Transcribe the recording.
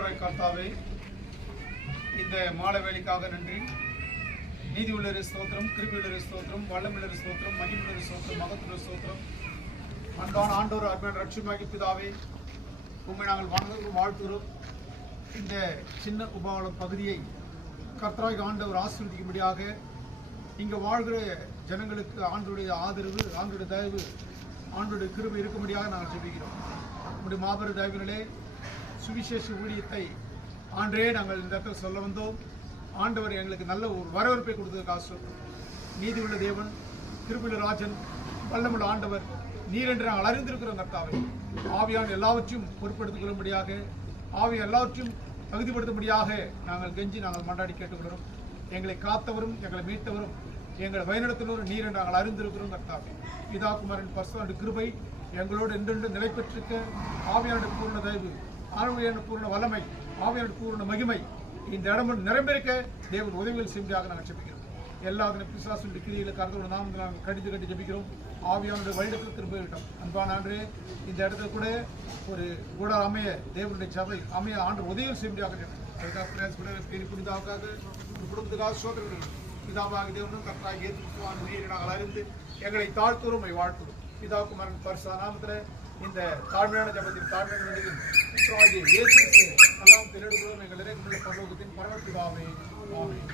கர்த்தாவே, இந்த மாலை வேலைக்காக நன்றி. நீதி உள்ள ஸ்தோத்திரம், கிருபை உள்ள ஸ்தோத்திரம், வல்லமுள்ள ஸ்தோத்திரம், மகிமையுள்ள ஸ்தோத்திரம், மகத்துள்ள ஸ்தோத்திரம். அன்பான ஆண்டவர், அருமையான ரட்சியமாகிய பிதாவே, உண்மை நாங்கள் வணங்குகிறோம், வாழ்த்துகிறோம். இந்த சின்ன உபவாள பகுதியை கர்த்தராகிய ஆண்டவர் ஆசீர்வதிக்கும்படியாக இங்கே வாழ்கிற ஜனங்களுக்கு ஆண்டவருடைய ஆதரவு, ஆண்டவருடைய தயவு, ஆண்டவருடைய கிருபை இருக்கும்படியாக நாங்கள் ஜெபிக்கிறோம். நம்முடைய மாபெரும் தயவினாலே சுவிசேஷ ஊழியத்தை ஆண்டே நாங்கள் இந்த இடத்துல சொல்ல வந்தோம். ஆண்டவர் எங்களுக்கு நல்ல ஒரு வரவேற்பை கொடுத்ததுக்காக சொல்றோம். நீதி உள்ள தேவன், கிருபையுள்ள ராஜன், வல்லமுள்ள ஆண்டவர் நீர் என்று நாங்கள் அறிந்திருக்கிறோம். கர்த்தாவை, ஆவியான எல்லாவற்றையும் பொறுப்படுத்திக் கொள்ளும்படியாக, ஆவி எல்லாவற்றையும் தகுதிப்படுத்தும்படியாக நாங்கள் கெஞ்சி நாங்கள் மன்றாடி கேட்டுக்கொள்கிறோம். எங்களை காத்தவரும், எங்களை மீட்டவரும், எங்களை வழிநடத்தினரும் நீர் என்று நாங்கள் அறிந்திருக்கிறோம். கர்த்தாவை, பிதா குமாரன் பரிசுத்த கிருபை எங்களோடு என்றென்று நிலை பெற்றிருக்க, ஆவியான பூர்ண தயவு, ஆவியான பூர்ண வல்லமை, ஆவியான பூர்ண மகிமை இந்த இடம் நிரம்பிருக்க தேவன் உதவிகள் செய்வதாக நாங்கள் ஜெபிக்கிறோம். எல்லா பிசாசுடைய கிரியைகளை கருத்தோட நாம் நாங்கள் கட்டி ஜெபிக்கிறோம். ஆவியானுடைய வழிநடத்தில் திரும்ப விட்டோம். அன்பான ஆண்டு, இந்த இடத்துல கூட ஒரு கூட அமைய தேவனுடைய சபை அமைய ஆண்டு உதவிகள் செய்வதாக புனிதாவுக்காக குடும்பத்துக்காக சோதனை பிதாவாக தேவனும் கர்த்தராகிய இயேசு நீரை நாங்கள் அறிந்து எங்களை தாழ்த்துறோம், வாழ்த்துறோம். பிதாவுக்கு மரணம் பரிசுத்த நாமத்தில் இந்த தாழ்மையான ஜபத்தின் தாழ்மையான நிலையில் இயேசு எல்லாம் திரடுகிறோம். எங்கள் நிறைய பரலோகத்தின் பரமபிதாவே, ஆமென்.